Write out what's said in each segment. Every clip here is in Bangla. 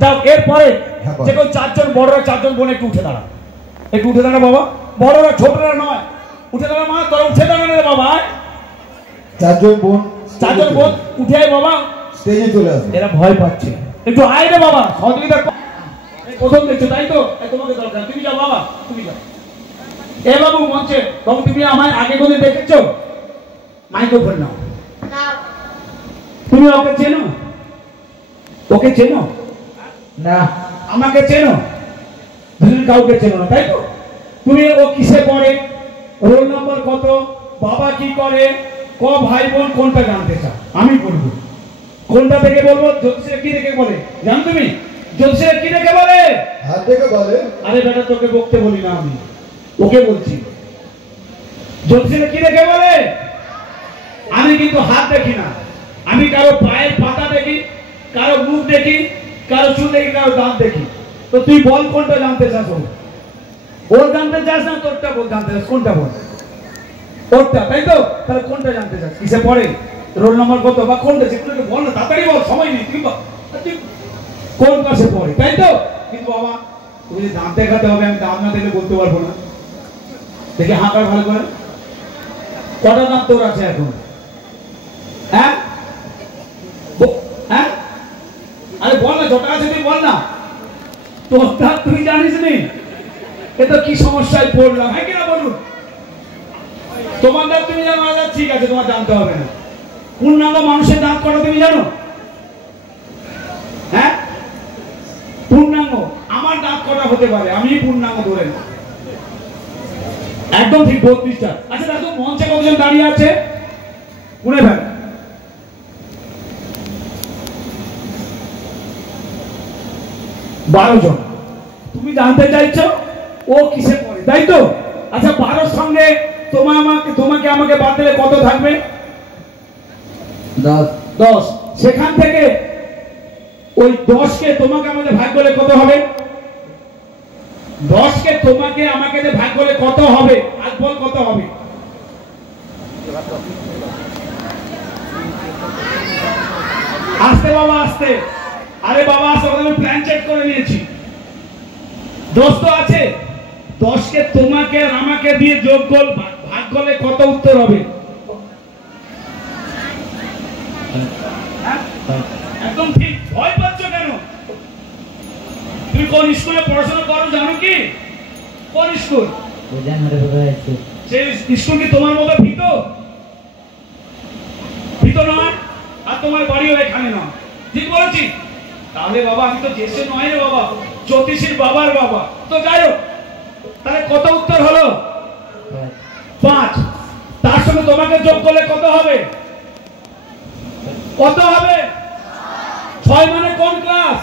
যাও এরপরে যে কেউ চারজন বড়রা চারজন বোন একটু উঠে দাঁড়া, একটু উঠে দাঁড়া বাবা, বড়রা ছোটরা নয়, উঠে দাঁড়া মা, তোরা উঠে দাঁড়া রে বাবা, চারজন বোন উঠে আয় বাবা, স্টেজে চলে আসে। এরা ভয় পাচ্ছে, একটু আয় রে বাবা, সহযোগিতা প্রথম দেখছো তাই তো, তোমাকে দরকার, তুমি যাও বাবা, তুমি যাও। এ বাবু মঞ্চে, বাবু তুমি আমায় আগে কোনদিন দেখেছো? মাইক্রোফোন নাও। তুমি ওকে চেনো? ওকে চেনো না? আমাকে চেনো? দুজন কাউকে চেনো না তাই তো? তুমি ও কিসে পড়ে, রোল নম্বর কত, বাবা কি করে, ক ভাই বোন, কোনটা জানতে চাও? আমি বলবো। কোনটা থেকে বলবো? জ্যোতিষের কি দেখে বলে জানো তুমি? জ্যোতিষের কি দেখে বলে? হাত দেখে বলে। আরে বেটা তোকে বকতে বলি না, আমি ওকে বলছি। জ্যোতিষের কি দেখে বলে? আমি কিন্তু হাত দেখি না, আমি কারো পায়ের পাতা দেখি, কারো মুখ দেখি, কারো চুল দেখি, কারো দাঁত দেখি। তো তুই বল কোনটা জানতে চাস? ওর জানতে চাস না তোরটা বল জানতে চাস? কোনটা বল? ওরটা তাই তো? তাহলে কোনটা জানতে চাস? কিসে পড়ে, রোল নম্বর কত, বা কোনটা, সেগুলোকে বল না, তাড়াতাড়ি বল, সময় নেই। তুই কোন ক্লাসে পড়ে তাই তো? কিন্তু বাবা তুমি যে দাঁত দেখাতে হবে, আমি দাঁত না দেখলে বলতে পারবো না। দেখে হাঁকার ভালো করে, কটা দাঁত তোর আছে এখন? হ্যাঁ হ্যাঁ, আরে বল না, যটা আছে তুই বল না। তোর দাঁত তুই জানিস নি, এ তো কি সমস্যায় পড়লাম, হ্যাঁ কিনা বলুন? তোমার দাঁত তুমি জানো, ঠিক আছে, তোমার জানতে হবে না। পূর্ণাঙ্গ মানুষের দাঁত কটা তুমি জানো? হ্যাঁ পূর্ণাঙ্গ, আমার দাঁত কটা হতে পারে? আমি পূর্ণাঙ্গ ধরে না, একদম ঠিক 32টা। আচ্ছা দেখো মঞ্চে কতজন দাঁড়িয়ে আছে, গুনে ফেল। 12 জন। তুমি জানতে চাইছো ও কিসে পড়ে তাই তো? আচ্ছা 12 সঙ্গে তোমাকে আমাকে বাদ দিলে কত থাকবে? 10। সেখান থেকে ওই 10কে তোমাকে আমাদের ভাগ করলে কত হবে? 10কে তোমাকে আমাকে যে ভাগ করলে কত হবে? আর বল কত হবে? আস্তে বাবা আস্তে, আরে বাবা আস্তে, আমি প্ল্যান চেক করে নিয়েছি। 10 তো আছে, 10কে তোমাকে আর আমাকে দিয়ে যোগ করলে ভাগ করলে কত উত্তর হবে? একদম ঠিক। ভয় পাচ্ছ কেন? তুমি কোন স্কুলে পড়াশোনা করো জানো কি? কোন স্কুল? সেই স্কুল কি তোমার মতো ভীত? ভীত নয়, আর তোমার বাড়িও এখানে নয়, ঠিক বলেছি? তাহলে বাবা আমি তো দেশে নয় রে বাবা, জ্যোতিষীর বাবার বাবা। তো যাই হোক, তাহলে কত উত্তর হলো? 5। তার সঙ্গে তোমাকে যোগ করলে কত হবে? কত হবে? 6 মানে কোন ক্লাস?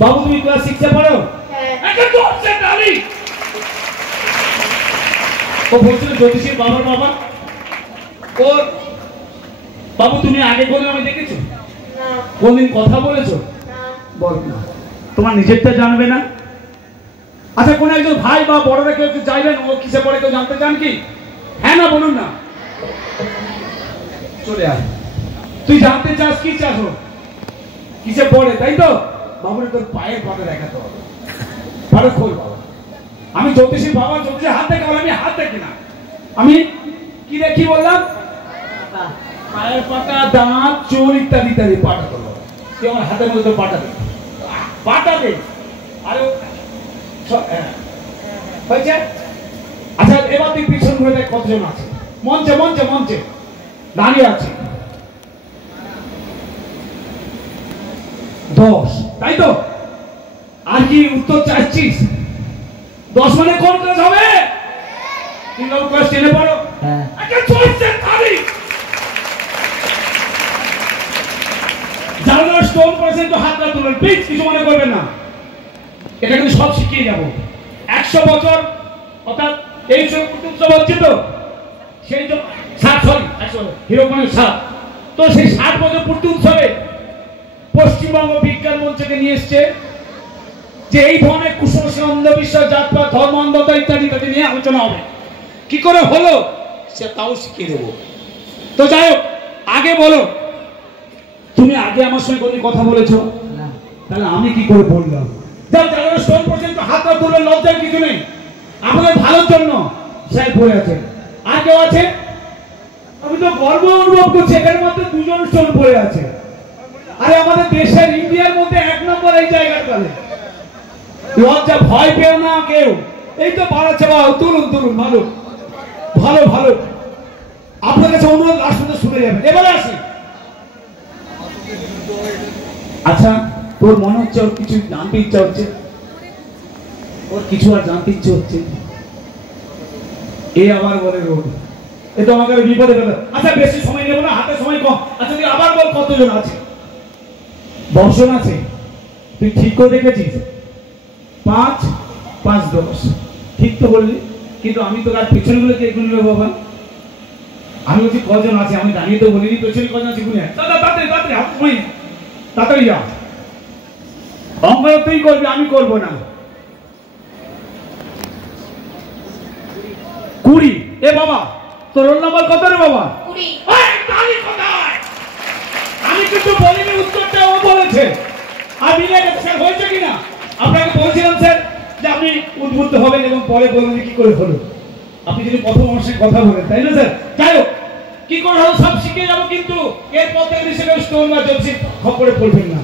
বাবু তুমি ক্লাস 6 এ পড়ো? ও বলছিল জ্যোতিষীর বাবার বাবা। ওর বাবু তুমি আগে কোনদিন আমি দেখেছো? কোনদিন কথা বলেছো? বল না, তোমার নিজেরটা জানবে না? আচ্ছা কোন একজন ভাই বা বড়রা কেউ একটু চাইবেন ও কিসে পড়ে, কেউ জানতে চান কি? হ্যাঁ না বলুন না, চলে আয়। তুই জানতে চাস কি চাস? কিসে পড়ে তাই তো? বাবুরে তোর পায়ের পাতা দেখাতে হবে, ভালো খোল বাবা। আমি জ্যোতিষীর বাবা, জ্যোতিষীর হাত দেখে বলে, আমি হাত দেখি না, আমি কি দেখি বললাম? পায়ের পাতা, দাঁত, চুল ইত্যাদি ইত্যাদি। পাটা করবো তুই আমার হাতের মধ্যে তোর পাটা দে, পাটা দে। আরে হয়েছে? আচ্ছা এবার তুই পিছন ঘুরে দেখ কতজন আছে মঞ্চে, মঞ্চে মঞ্চে দাঁড়িয়ে আছে। 10 তাই তো? আর কি উত্তর চাচ্ছিস? 10 মানে কোন ক্লাস হবে? তুই ক্লাস 10 এ পড়ো? হ্যাঁ। আচ্ছা চলছে তালি। যারা স্টোন করেছেন তো হাতটা তুলেন প্লিজ, কিছু মনে করবেন না, এটা কিন্তু সব শিখিয়ে যাব। 100 বছর অর্থাৎ এই উৎসব হচ্ছে তো, সেই 7 তো সেই 60 বছর পূর্তি উৎসবে পশ্চিমবঙ্গ বিজ্ঞান মঞ্চকে নিয়ে এসছে যে এই ধরনের কুসংস্কার, অন্ধবিশ্বাস, জাতপাত, ধর্ম, অন্ধতা ইত্যাদি ইত্যাদি নিয়ে আলোচনা হবে। কি করে হলো সে তাও শিখিয়ে দেবো। তো যাই হোক, আগে বলো, তুমি আগে আমার সঙ্গে কোনদিন কথা বলেছো? তাহলে আমি কি করে বললাম? যারা স্টোন পর্যন্ত হাতটা তুলবে, লজ্জার কিছু নেই। আমাদের ভালোর জন্য স্যার পড়ে আছে। আর কেউ আছে? আমি তো গর্ব অনুভব করছি, এখানে মাত্র 2 জন স্টোন পড়ে আছে। আরে আমাদের দেশের, ইন্ডিয়ার মধ্যে 1 নম্বর এই জায়গার কালে। লজ্জা ভয় পেও না কেউ। এই তো বাড়াচ্ছে, বা তুলুন তুলুন, ভালো ভালো ভালো। আপনার কাছে অনুরোধ, আসলে শুনে যাবেন। এবারে আসি। আচ্ছা, তোর মনে হচ্ছে ওর কিছু জানতে ইচ্ছা হচ্ছে, ওর কিছু আর জানতে ইচ্ছে হচ্ছে। এ আবার বলে রোড, এ তো আমাকে বিপদে ফেলে। আচ্ছা বেশি সময় নেব না, হাতে সময় কম। আচ্ছা তুই আবার বল, কতজন আছে? দর্শন আছে? তুই ঠিক করে দেখেছিস? 5, 5, 10 ঠিক তো বললি, কিন্তু আমি তো আর পেছনগুলো কে গুনবে বাবা? আমি বলছি কজন আছে, আমি দাঁড়িয়ে তো বলিনি পেছনে কজন আছে গুনে। দাদা তাড়াতাড়ি তাড়াতাড়ি হাত সময়, তাড়াতাড়ি যা। অঙ্ক তুই করবি, আমি করবো না। 20। এ বাবা, তোর রোল নাম্বার কত রে বাবা? 20। আমি কিন্তু বলিনি, উত্তরটা ও বলেছে। আর মিলে গেছে স্যার, হয়েছে কিনা? আপনাকে বলছিলাম স্যার যে আপনি উদ্বুদ্ধ হবেন এবং পরে বলবেন কি করে হলো। আপনি যদি প্রথম আমার সঙ্গে কথা বলেন, তাই না স্যার? যাই হোক, কি করে হলো সব শিখে যাবো, কিন্তু এরপর থেকে স্টোন বা জলসি খপ্পরে পড়বেন না।